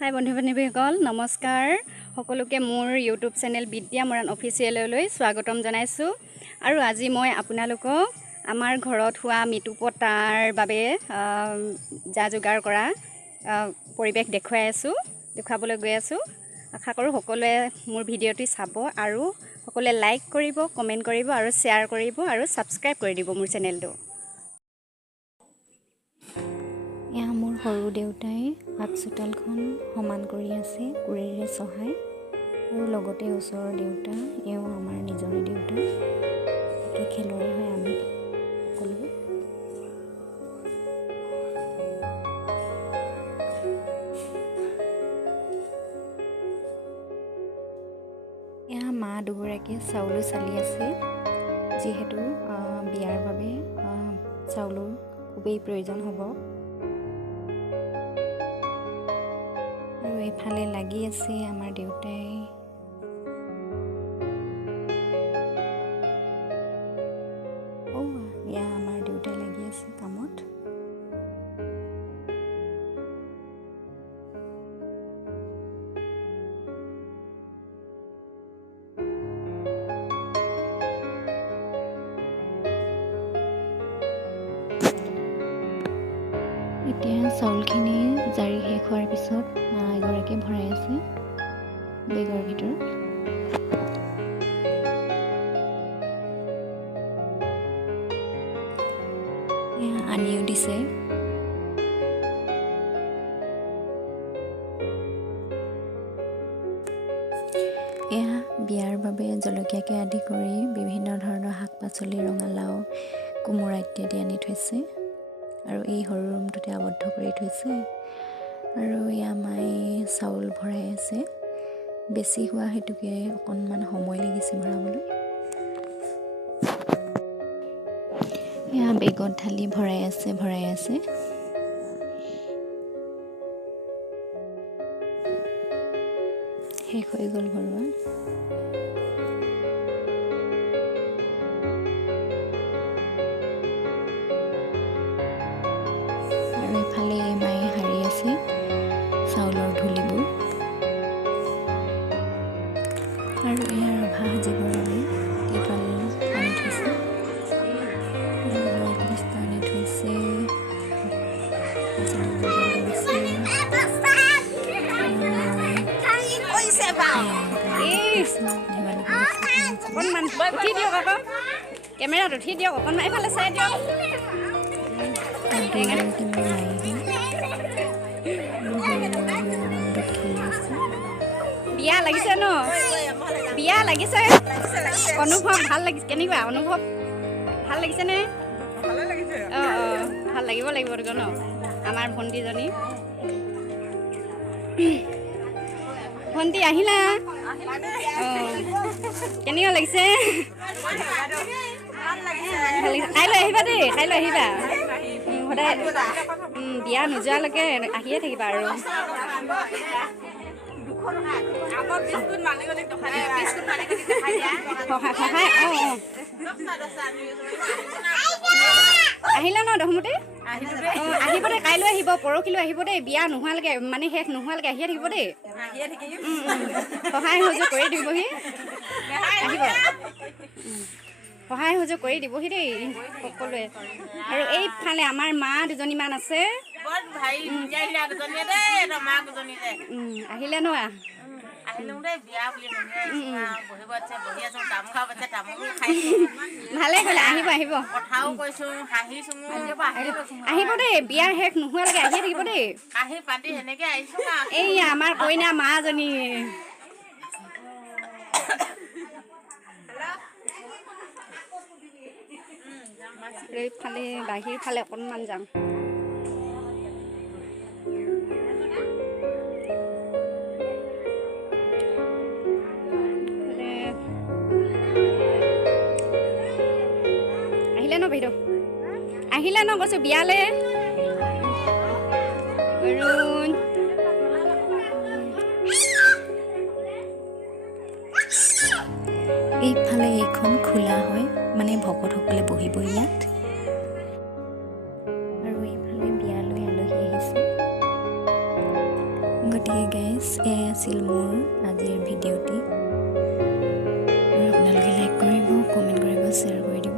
হাই বন্ধু-বান্ধৱীসকল নমস্কাৰ সকলোকে মোৰ ইউটিউব চেনেল বিদ্যা মৰাণ অফিচিয়েললৈ স্বাগতম জনাইছোঁ আৰু আজি মই আপোনালোকক আমাৰ ঘৰত হোৱা মৃত্যু পতাৰ বাবে যা যোগাৰ কৰা পৰিৱেশ দেখুৱাবলৈ গৈ আছোঁ আশা কৰোঁ সকলোৱে মোৰ ভিডিঅ'টি চাব আৰু সকলোৱে লাইক কৰিব কমেণ্ট কৰিব আৰু শ্বেয়াৰ কৰিব আৰু ছাবস্ক্ৰাইব কৰি দিব মোৰ চেনেলটো। এয়া মোৰ সৰু দেউতাই আগ চোতালখন সমান কৰি আছে কোৰেৰে চহাই আৰু লগতে ওচৰৰ দেউতা এও আমাৰ নিজৰে দেউতা একে খেলৰে হয় আমি সকলো। এয়া মা দুগৰাকীয়ে চাউলো চালি আছে যিহেতু বিয়াৰ বাবে চাউলৰ খুবেই প্ৰয়োজন হ'ব। আৰু এফালে লাগি আছে আমাৰ দেউতাই এয়া আমাৰ দেউতাই লাগি আছে কামত। এতিয়া চাউলখিনি জাৰি শেষ হোৱাৰ পিছত মা এগৰাকীয়ে ভৰাই আছে বেগৰ ভিতৰত। আনিও দিছে। এয়া বিয়াৰ বাবে জলকীয়াকে আদি কৰি বিভিন্ন ধৰণৰ শাক পাচলি ৰঙালাও কোমোৰা ইত্যাদি আনি থৈছে আৰু এই সৰু ৰুমটোতে আবদ্ধ কৰি থৈছে। আৰু এয়া মায়ে চাউল ভৰাই আছে, বেছি হোৱা হেতুকে অকণমান সময় লাগিছে ভৰাবলৈ। এয়া বেগত ঢালি ভৰাই আছে। শেষ হৈ গ'ল ভৰোৱা। আৰু এফালে মায়ে সাৰি আছে চাউলৰ ধূলিবোৰ। আৰু এয়া ৰভা সাজিবৰ বাবে টিপাল আনি থৈছে, বস্তা আনি থৈছে, অকণমান উঠি দিয়ক আকৌ কেমেৰাত উঠি দিয়ক অকণমান এইফালে চাই দিয়ক। বিয়া লাগিছে ন? বিয়া লাগিছে অনুভৱ ভাল লাগিছে? কেনেকুৱা অনুভৱ? ভাল লাগিছেনে? অঁ ভাল লাগিব ন আমাৰ ভণ্টিজনী। ভণ্টি আহিলা? অঁ কেনেকুৱা লাগিছে? কাইলৈ আহিবা দেই, কাইলৈ আহিবা সদায় বিয়া নোযোৱালৈকে আহিয়ে থাকিবা আৰু। আহিলা ন দহমতে? আহিব দেই, কাইলৈ আহিব পৰহিলৈ আহিব দেই, বিয়া নোহোৱালৈকে মানে শেষ নোহোৱালৈকে আহিয়ে থাকিব দেই। সহায় সহযোগ কৰি দিবহি, আহিব সহায় সহযোগ কৰি দিবহি দেই সকলোৱে। আৰু এইফালে আমাৰ মা দুজনীমান আছে। আহিলে ন? ভালে কৰিলে, আহিব আহিব দেই, বিয়া শেষ নোহোৱালৈকে আহিয়ে থাকিব দেই। এই আমাৰ কইনা মাজনী এইফালে বাহিৰ ফালে অকণমান যাম। আহিলে ন বাইদেউ? আহিলে ন কৈছোঁ বিয়ালে? এইফালে এইখন খোলা হয়, মানে ভকতসকলে বহিব ইয়াত। আৰু এইফালে বিয়ালৈ আলহী আহিছে। গতিকে গাইজ এয়াই আছিল মোৰ আজিৰ ভিডিঅ'টি। আপোনালোকে লাইক কৰিব, কমেণ্ট কৰিব, শ্বেয়াৰ কৰি দিব,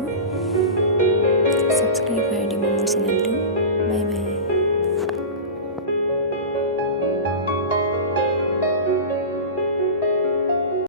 ছাবস্ক্ৰাইব কৰি দিব মোৰ চেনেলটো।